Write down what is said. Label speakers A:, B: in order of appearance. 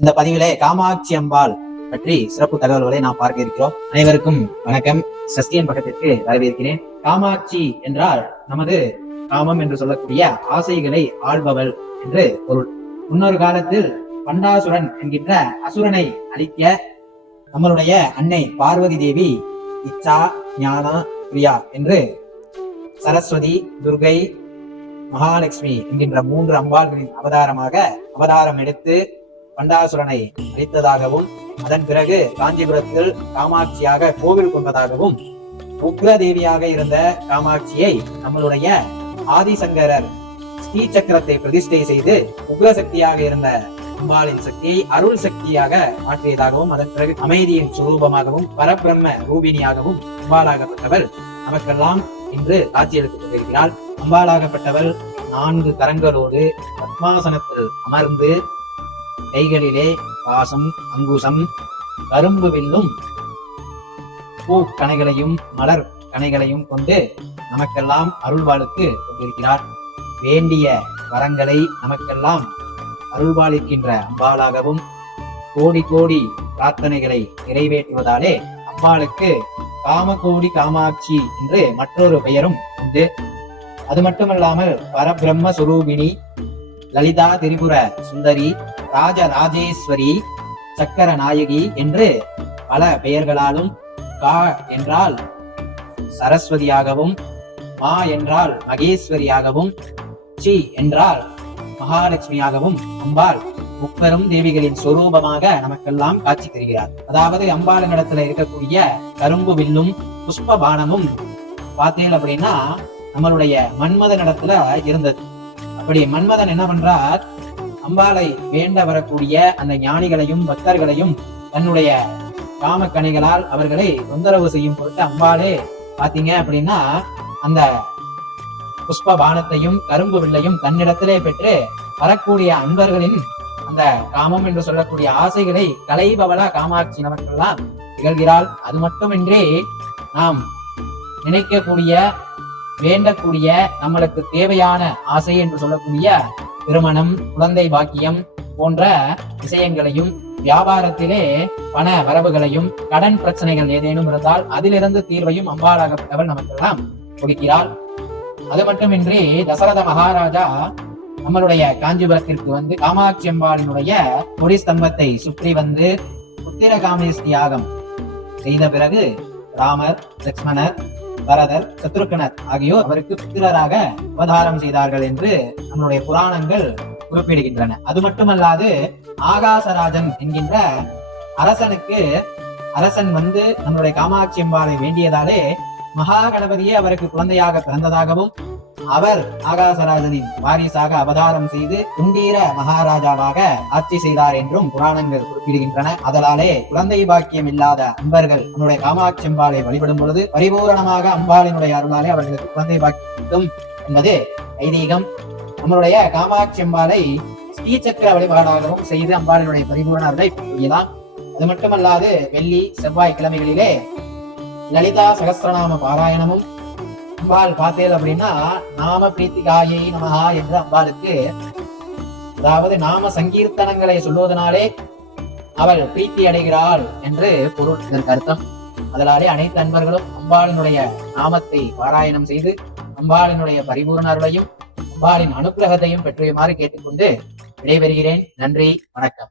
A: இந்த பதிவிலே காமாட்சி அம்பாள் பற்றி சிறப்பு தகவல்களை நாம் பார்க்க இருக்கிறோம். அனைவருக்கும் வணக்கம். சஸ்தியன் பக்கத்திற்கு வரவேற்கிறேன். காமாட்சி என்றால் நமது காமம் என்று சொல்லக்கூடிய ஆசைகளை ஆள்பவள் என்று பொருள். முன்னொரு காலத்தில் பண்டாசுரன் என்கின்ற அசுரனை அழிக்க நம்மளுடைய அன்னை பார்வதி தேவி இச்சா ஞானா பிரியா என்று சரஸ்வதி துர்கை மகாலட்சுமி என்கின்ற மூன்று அம்பாள்களின் அவதாரமாக அவதாரம் எடுத்து பண்டாசுரனை அழித்ததாகவும் அதன் பிறகு காஞ்சிபுரத்தில் காமாட்சியாக கோவில் கொண்டதாகவும் உக்ர தேவியாக இருந்த காமாட்சியை நம்மளுடைய ஆதிசங்கரர் ஸ்ரீ சக்கரத்தை பிரதிஷ்டை செய்து உக்ர சக்தியாக இருந்த அம்பாளின் சக்தியை அருள் சக்தியாக மாற்றியதாகவும் அதன் பிறகு அமைதியின் சுரூபமாகவும் பரபிரம்ம ரூபினியாகவும் அம்பாளாகப்பட்டவர் நமக்கெல்லாம் இன்று காட்சியளித்துக் கொண்டிருக்கிறார். அம்பாளாகப்பட்டவர் நான்கு கரங்களோடு பத்மாசனத்தில் அமர்ந்து கைகளிலே பாசம் அங்குசம் கரும்பு வில்லும். பூக்கணைகளையும் மலர் கணைகளையும் கொண்டு நமக்கெல்லாம் அருள்வாளுக்கு கொண்டிருக்கிறார். வேண்டிய வரங்களை நமக்கெல்லாம் அருள்வாளிக்கின்ற அம்பாளாகவும் கோடி கோடி பிரார்த்தனைகளை நிறைவேற்றுவதாலே அம்பாளுக்கு காமகோடி காமாட்சி என்று மற்றொரு பெயரும் உண்டு. அது மட்டுமல்லாமல் பரபிரம்ம சுரூபிணி லலிதா திரிபுர சுந்தரி ராஜராஜேஸ்வரி சக்கர நாயகி என்று பல பெயர்களாலும் கா என்றால் சரஸ்வதியாகவும் மா என்றால் மகேஸ்வரியாகவும் சி என்றால் மகாலட்சுமியாகவும் அம்பாள் முப்பெரும் தேவிகளின் சொரூபமாக நமக்கெல்லாம் காட்சி தருகிறார். அதாவது அம்பாளுங்கிடத்துல இருக்கக்கூடிய கரும்பு வில்லும் புஷ்ப பானமும் பார்த்தீங்க அப்படின்னா நம்மளுடைய மன்மதனிடத்துல இருந்தது. அப்படி மன்மதன் என்ன பண்றார்? அம்பாலை வேண்ட வரக்கூடிய அந்த ஞானிகளையும் பக்தர்களையும் தன்னுடைய காமக்கணைகளால் அவர்களை தொந்தரவு செய்யும் பொருட்டு அம்பாளே பாத்தீங்க அப்படின்னா அந்த புஷ்ப பானத்தையும் கரும்பு வில்லையும் தன்னிடத்திலே பெற்று வரக்கூடிய அன்பர்களின் அந்த காமம் என்று சொல்லக்கூடிய ஆசைகளை கலைபவளா காமாட்சி நமக்கெல்லாம் திகழ்கிறாள். அது மட்டுமின்றி நாம் நினைக்கக்கூடிய வேண்டக்கூடிய நம்மளுக்கு தேவையான ஆசை என்று சொல்லக்கூடிய திருமணம் குழந்தை பாக்கியம் போன்ற விஷயங்களையும் வியாபாரத்திலே பண வரவுகளையும் கடன் பிரச்சனைகள் ஏதேனும் இருந்தால் அதிலிருந்து தீர்வையும் அம்பாளாகப்பட்டவள் நமக்கெல்லாம் கொடுக்கிறாள். அது மட்டுமின்றி தசரத மகாராஜா நம்மளுடைய காஞ்சிபுரத்திற்கு வந்து காமாட்சி அம்பாளினுடைய கொடி ஸ்தம்பத்தை சுற்றி வந்து புத்திர காமேஷ்டி செய்த பிறகு ராமர் லட்சுமணர் பரதர் சத்ருக்கனர் ஆகியோர் அவருக்கு புத்திரராக அவதாரம் செய்தார்கள் என்று நம்மளுடைய புராணங்கள் குறிப்பிடுகின்றன. அது மட்டுமல்லாது ஆகாசராஜன் என்கின்ற அரசனுக்கு அரசன் வந்து நம்மளுடைய காமாட்சி அம்பாளை வேண்டியதாலே மகா கணபதியே அவருக்கு குழந்தையாக பிறந்ததாகவும் அவர் ஆகாசராஜனின் வாரிசாக அவதாரம் செய்து குண்டீர மகாராஜாவாக ஆட்சி செய்தார் என்றும் புராணங்கள் குறிப்பிடுகின்றன. அதனாலே குழந்தை பாக்கியம் இல்லாத அன்பர்கள் நம்முடைய காமாட்சி அம்பாளை வழிபடும் பொழுது பரிபூரணமாக அம்பாளினுடைய அருளாலே அவர்களுக்கு குழந்தை பாக்கியம் கிட்டும் என்பது ஐதீகம். நம்மளுடைய காமாட்சி அம்பாளை ஸ்ரீசக்கர வழிபாடாகவும் செய்து அம்பாளினுடைய பரிபூரண அருளை புரியலாம் அது மட்டுமல்லாது வெள்ளி செவ்வாய் கிழமைகளிலே லலிதா சகசிரநாம பாராயணமும் அம்பாள் பார்த்தேன் அப்படின்னா நாம பிரீத்திகாயை நமஹா என்று அம்பாளுக்கு அதாவது நாம சங்கீர்த்தனங்களை சொல்லுவதனாலே அவள் பிரீத்தி அடைகிறாள் என்று பொருள். இதற்கு அர்த்தம் அதனாலே அனைத்து அன்பர்களும் அம்பாளினுடைய நாமத்தை பாராயணம் செய்து அம்பாளினுடைய பரிபூர்ண அருளையும் அம்பாளின் அனுகிரகத்தையும் பெற்றுமாறு கேட்டுக்கொண்டு விடைபெறுகிறேன். நன்றி வணக்கம்.